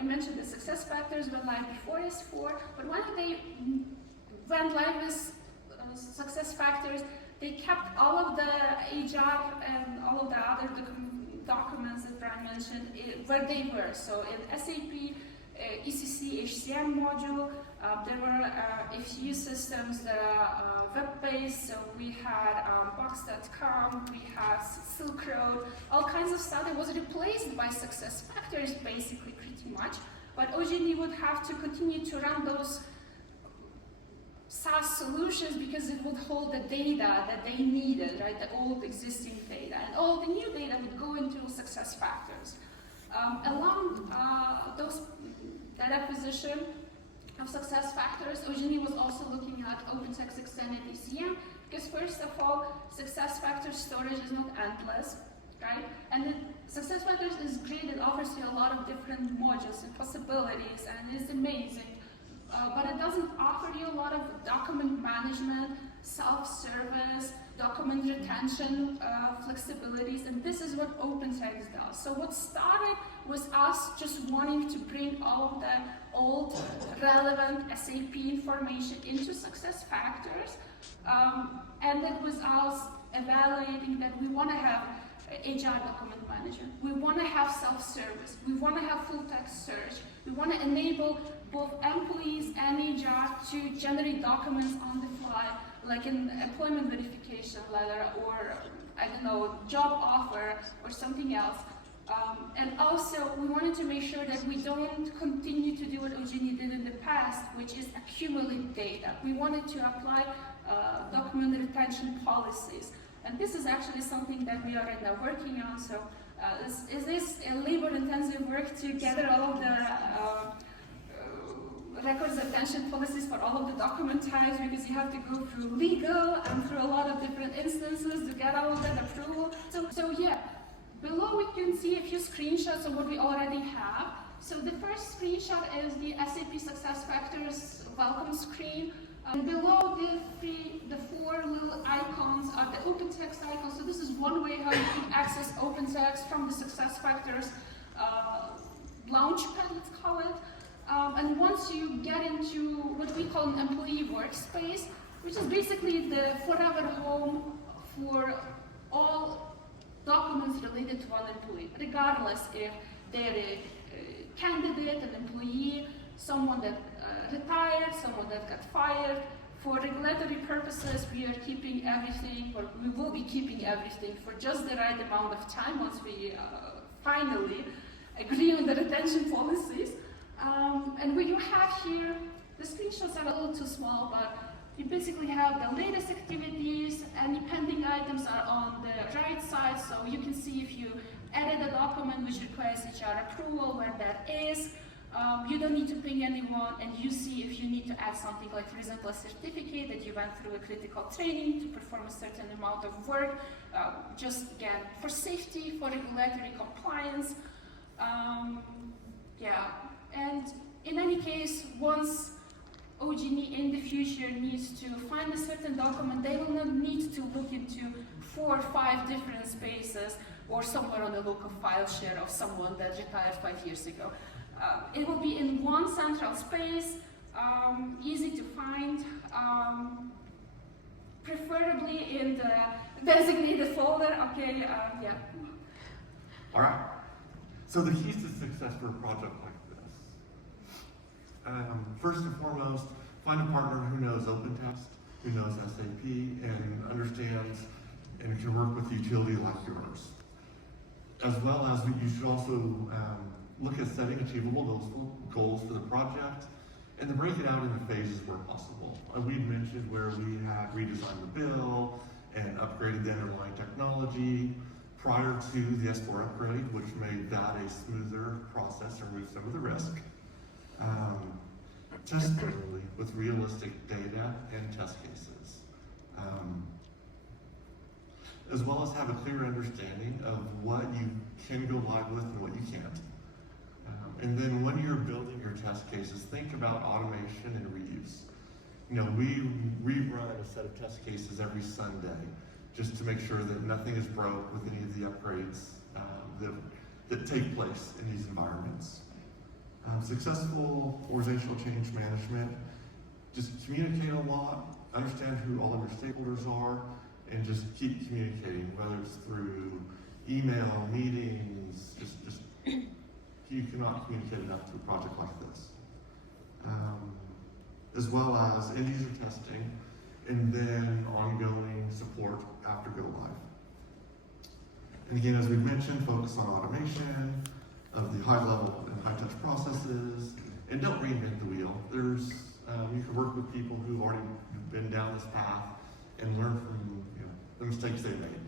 we mentioned the SuccessFactors went live before S4, but when they went live with SuccessFactors, they kept all of the ASUG and all of the other documents that Bryan mentioned where they were. So in SAP ECC HCM module, there were a few systems that are web-based. So we had Box.com, we had Silk Road, all kinds of stuff that was replaced by SuccessFactors basically pretty much. But OG&E would have to continue to run those SaaS solutions because it would hold the data that they needed, right? The old existing data, and all the new data would go into SuccessFactors. Along that acquisition of SuccessFactors, OG&E was also looking at OpenText Extended ECM because first of all, SuccessFactors storage is not endless, right? And SuccessFactors is great; it offers you a lot of different modules and possibilities, and it's amazing. But it doesn't offer you a lot of document management, self-service, document retention flexibilities, and this is what OpenText does. So what started was us just wanting to bring all of the old relevant SAP information into SuccessFactors, and it was us evaluating that we want to have HR document management, we want to have self-service, we want to have full text search, we want to enable both employees and HR to generate documents on the fly, like an employment verification letter or, I don't know, job offer or something else. And also, we wanted to make sure that we don't continue to do what OG&E did in the past, which is accumulate data. We wanted to apply document retention policies. And this is actually something that we are right now working on. So is this a labor-intensive work to gather all of the records retention policies for all of the document types, because you have to go through legal and through a lot of different instances to get all of that approval. So yeah, below we can see a few screenshots of what we already have. So the first screenshot is the SAP SuccessFactors welcome screen. Below the four little icons are the OpenText icons. So this is one way how you can access OpenText from the SuccessFactors launchpad, let's call it. And once you get into what we call an employee workspace, which is basically the forever home for all documents related to one employee, regardless if they're a candidate, an employee, someone that retired, someone that got fired. For regulatory purposes, we are keeping everything, or we will be keeping everything for just the right amount of time once we finally agree on the retention policies. And what you have here, the screenshots are a little too small, but you basically have the latest activities, any pending items are on the right side, so you can see if you edit a document which requires HR approval, where that is. You don't need to ping anyone, and you see if you need to add something like, for example, a certificate that you went through a critical training to perform a certain amount of work, just again, for safety, for regulatory compliance. Yeah, and in any case, once OG&E in the future needs to find a certain document, they will not need to look into 4 or 5 different spaces or somewhere on the local file share of someone that retired 5 years ago. It will be in one central space, easy to find, preferably in the designated folder. Okay, yeah. All right. So the keys to success for a project like this. First and foremost, find a partner who knows OpenText, who knows SAP, and understands and can work with a utility like yours. As well as you should also look at setting achievable goals for the project, and then break it out into phases where possible. We'd mentioned where we had redesigned the bill and upgraded the underlying technology prior to the S4 upgrade, which made that a smoother process and removed some of the risk. Test thoroughly with realistic data and test cases. As well as have a clear understanding of what you can go live with and what you can't. And then when you're building your test cases, think about automation and reuse. You know, we rerun a set of test cases every Sunday just to make sure that nothing is broke with any of the upgrades that take place in these environments. Successful organizational change management, just communicate a lot, understand who all of your stakeholders are, and just keep communicating, whether it's through email, meetings, just you cannot communicate enough to a project like this. As well as end user testing, and then ongoing support after go live. And again, as we mentioned, focus on automation of the high level and high touch processes, and don't reinvent the wheel. There's, you can work with people who've already been down this path and learn from the mistakes they made.